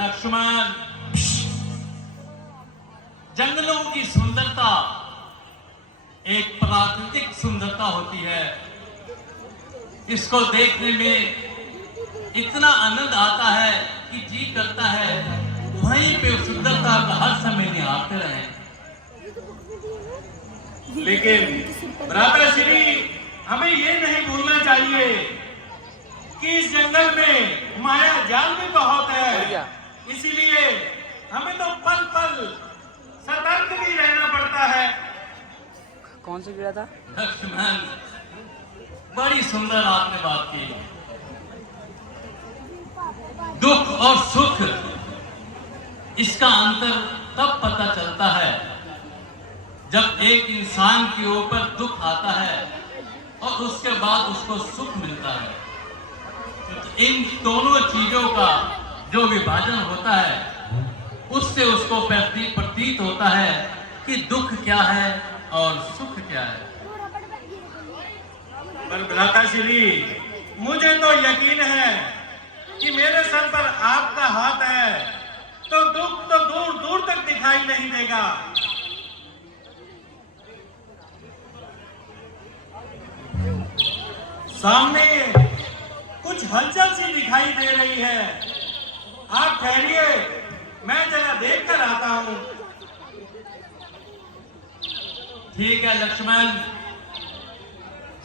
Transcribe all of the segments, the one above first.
लक्ष्मण, जंगलों की सुंदरता एक प्राकृतिक सुंदरता होती है। इसको देखने में इतना आनंद आता है कि जी करता है वहीं पे सुंदरता का हर समय निहारते रहें। लेकिन भ्राताश्री, हमें ये नहीं भूलना चाहिए कि इस जंगल में माया जाल भी बहुत है। इसीलिए हमें तो पल पल सतर्क भी रहना पड़ता है। कौन सा गिरा था? लक्ष्मण, बड़ी सुंदर आपने बात की। दुख और सुख, इसका अंतर तब पता चलता है जब एक इंसान के ऊपर दुख आता है और उसके बाद उसको सुख मिलता है। तो इन दोनों चीजों का जो विभाजन होता है, उससे उसको प्रतीत होता है कि दुख क्या है और सुख क्या है। पर भ्राताश्री, मुझे तो यकीन है कि मेरे सर पर आपका हाथ है तो दुख तो दूर दूर तक दिखाई नहीं देगा। सामने कुछ हलचल सी दिखाई दे रही है। आप ठहरिए, मैं जरा देख कर आता हूं। ठीक है लक्ष्मण,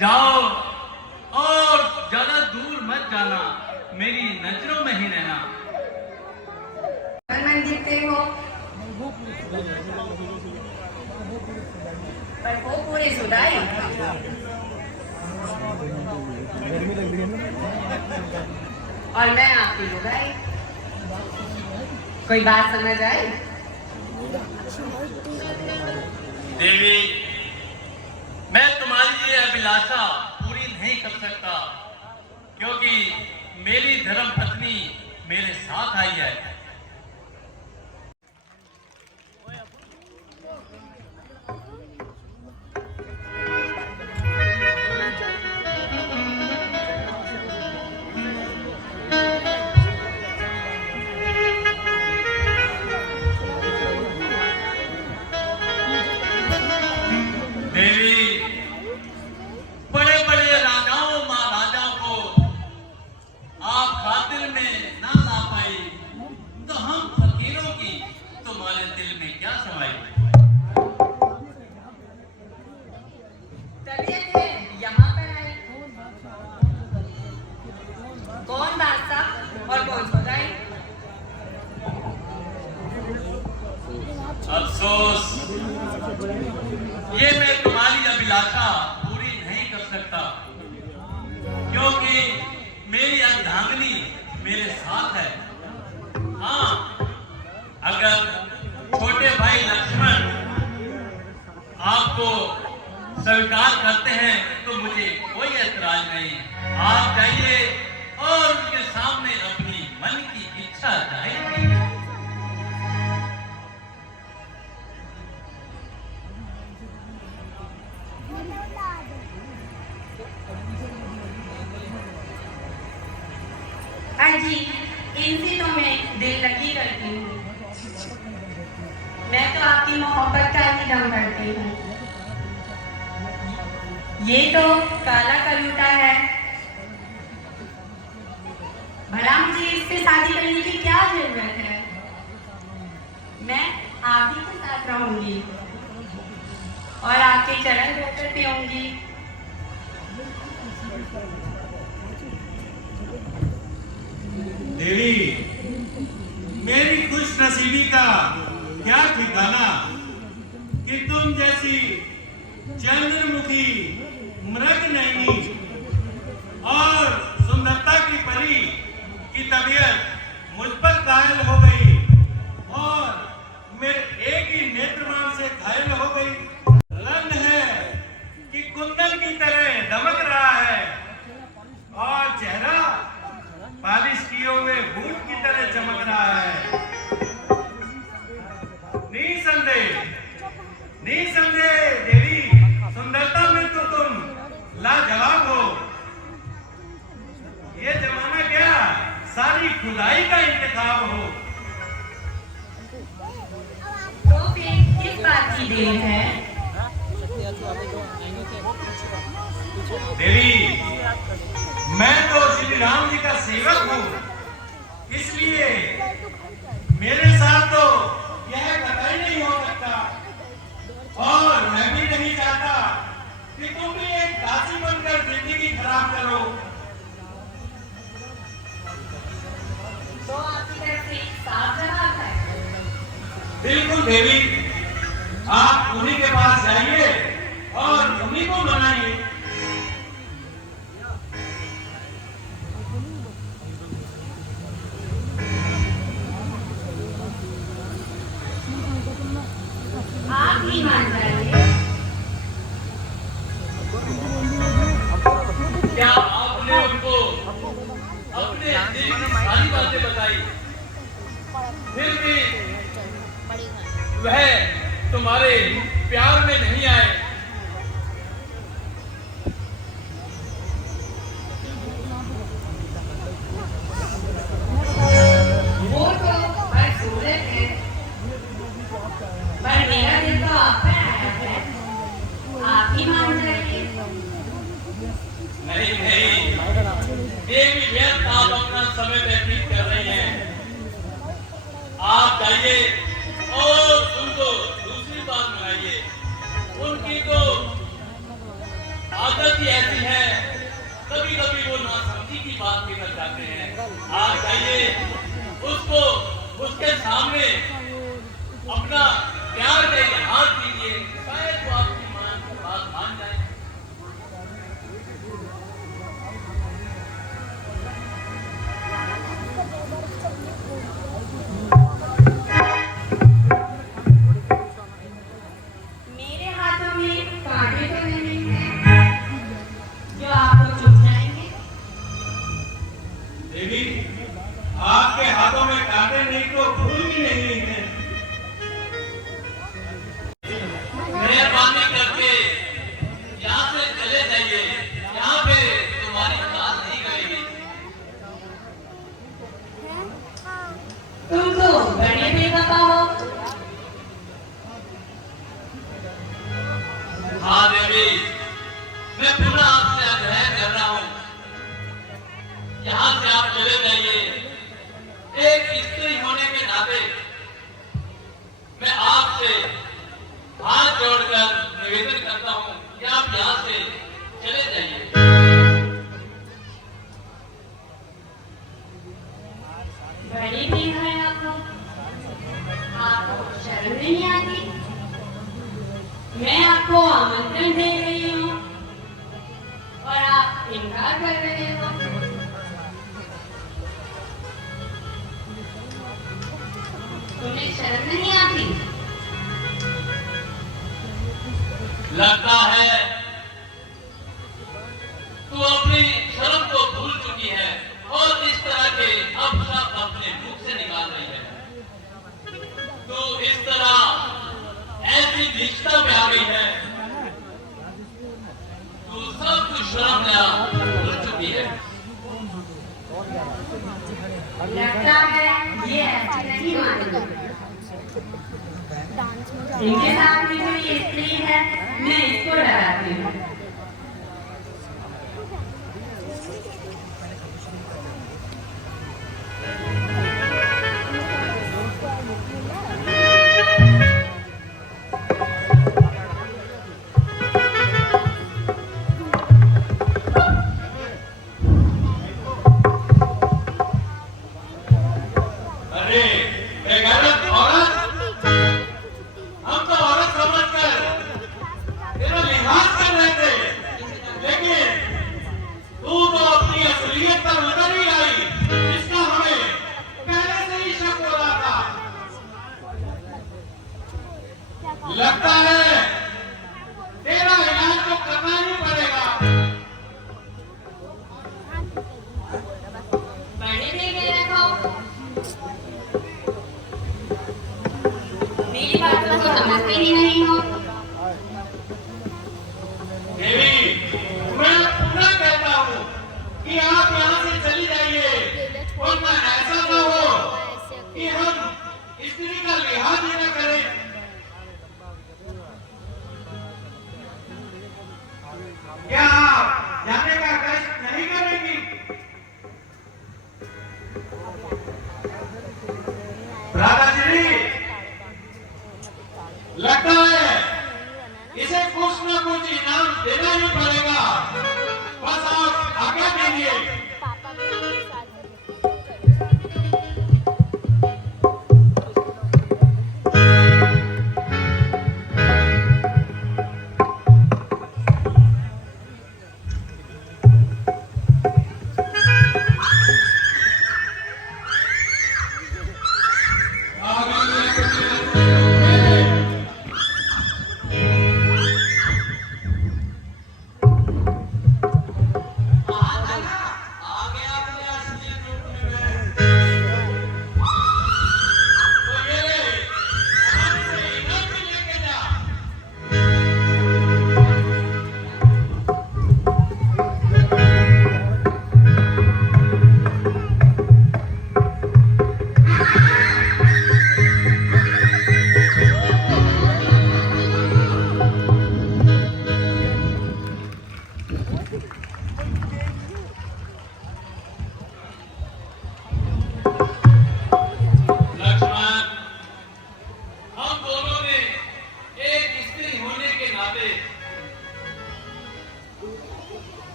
जाओ और ज्यादा दूर मत जाना, मेरी नजरों में ही रहना। मन दिखते हो पर वो पूरे सुधाई। और मैं आपकी बुराई। कोई बात समझ आई? देवी, मैं तुम्हारी ये अभिलाषा पूरी नहीं कर सकता, क्योंकि मेरी धर्म पत्नी मेरे साथ आई है। देवी, बड़े बड़े राजाओं महाराजाओं को आप खातिर में ना ला पाई, तो हम फकीरों की तुम्हारे दिल में क्या समाई? तबीयत है यहाँ पर आई। कौन बादशाह और कौन सौदाई? अफसोस, ये मैं तुम्हारी अभिलाषा पूरी नहीं कर सकता, क्योंकि मेरी अर्धांगिनी मेरे साथ है। हाँ, अगर छोटे भाई लक्ष्मण आपको स्वीकार करते हैं तो मुझे कोई ऐतराज नहीं। आप जाइए और उनके सामने अपनी मन की इच्छा जाहिर कीजिए। हाँ जी, इनसे तो मैं दिल लगी करती हूँ। मैं तो आपकी मोहब्बत का ही दम भरती हूँ। ये तो काला कलूटा है। भला मुझे इससे शादी करने की क्या जरूरत है? मैं आप ही के साथ रहूंगी और आपके चरण धोकर पीऊंगी। देवी, मेरी खुश नसीबी का क्या ठिकाना कि तुम जैसी चंद्रमुखी मृग नैनी और सुंदरता की परी की तबीयत मुझ पर कायल हो गई और मेरे एक ही नेत्रमान से घायल हो गई। रंग है कि कुंदन की तरह दमक रहा है और चेहरा पालिश किए हुए बूट की तरह चमक रहा है। निसंदेह देवी, सुंदरता में तो तुम लाजवाब हो। ये जमाना क्या सारी खुदाई का इंतखाब हो। बात की देर है? देवी, मैं तो श्री राम जी का सेवक हूँ, इसलिए मेरे साथ तो यह कतई नहीं हो सकता और मैं भी नहीं चाहता कि तुम भी एक दासी बनकर जिंदगी खराब करो। तो आपकी तरफ से एक साफ जवाब है। बिल्कुल देवी, आप उन्हीं के पास जाइए और उन्हीं को मनाइए। आप ही मान जाइए। क्या आपने उनको अपने दिल की सारी बातें बताई, फिर भी वह तुम्हारे प्यार में नहीं आए? वो तो बस सूरत है, पर मेरा दिल तो आप पे आया है। आप ही मान जाइए। नहीं नहीं देवी, व्यर्थ आप अपना समय व्यतीत कर रही हैं। आप जाइए और उनको दूसरी बात बनाइए। उनकी तो आदत ही ऐसी है, कभी कभी वो नासमझी की बात भी कर जाते हैं। आप जाइए, उसको उसके सामने अपना प्यार का इजहार कीजिए, शायद वो आपकी बात मान जाए। मेरे हाथों में कांटे तो नहीं हैं जो आपको चुभ जाएंगे। देवी, आपके हाथों में कांटे नहीं तो फूल भी नहीं है। मेहरबानी करके यहाँ से चले जाइए, यहाँ पे तुम्हारी बात नहीं करेगी। तुम तो बड़े बेवफा हो। हाँ देवी, मैं पुनः आपसे आग्रह कर रहा हूँ, यहाँ से आप चले जाइए। एक स्त्री होने के नाते मैं आपसे हाथ जोड़कर निवेदन करता हूँ कि आप यहाँ से चले जाइए। बड़ी भी है आपको शर्म नहीं आती? मैं आपको आमंत्रण दे रही हूँ और आप इनकार कर रहे हो। तुम्हें शर्म नहीं आती? लगता है तू अपनी शर्म को भूल चुकी है और इस तरह के अपशब्द अपने मुख से निकाल रही है। तू इस तरह ऐसी निष्ठा में आ गई है, तू सब कुछ शर्म भूल चुकी है। लगता है ये ऐसी नहीं मानेगी। इनके सामने जो ये स्त्री है, मैं इसको डराती हूँ। अरे बेगैरत औरत, हम तो औरत समझकर तेरा लिहाज कर रहे थे,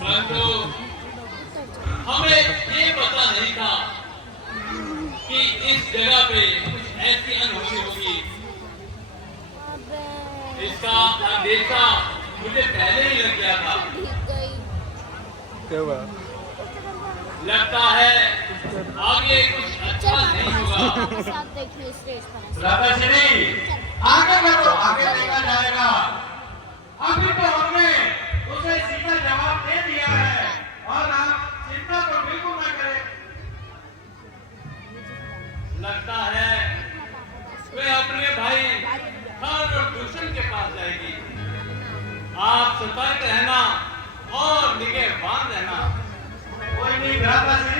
परंतु हमें ये पता नहीं था कि इस जगह पे कुछ ऐसी अनुभूति होगी। इसका अंदेशा मुझे पहले ही लग गया था। लगता है आगे कुछ अच्छा नहीं होगा। राधा श्री आगे बढ़ो, आगे देखा जाएगा। अभी तो हमने उसे सीधा जवाब दे दिया है और आप चिंता तो बिल्कुल न करें। लगता है वे अपने भाई खान और दुष्मन के पास जाएगी। आप सतर्क रहना और निगहबान रहना। कोई नहीं भ्राता श्री,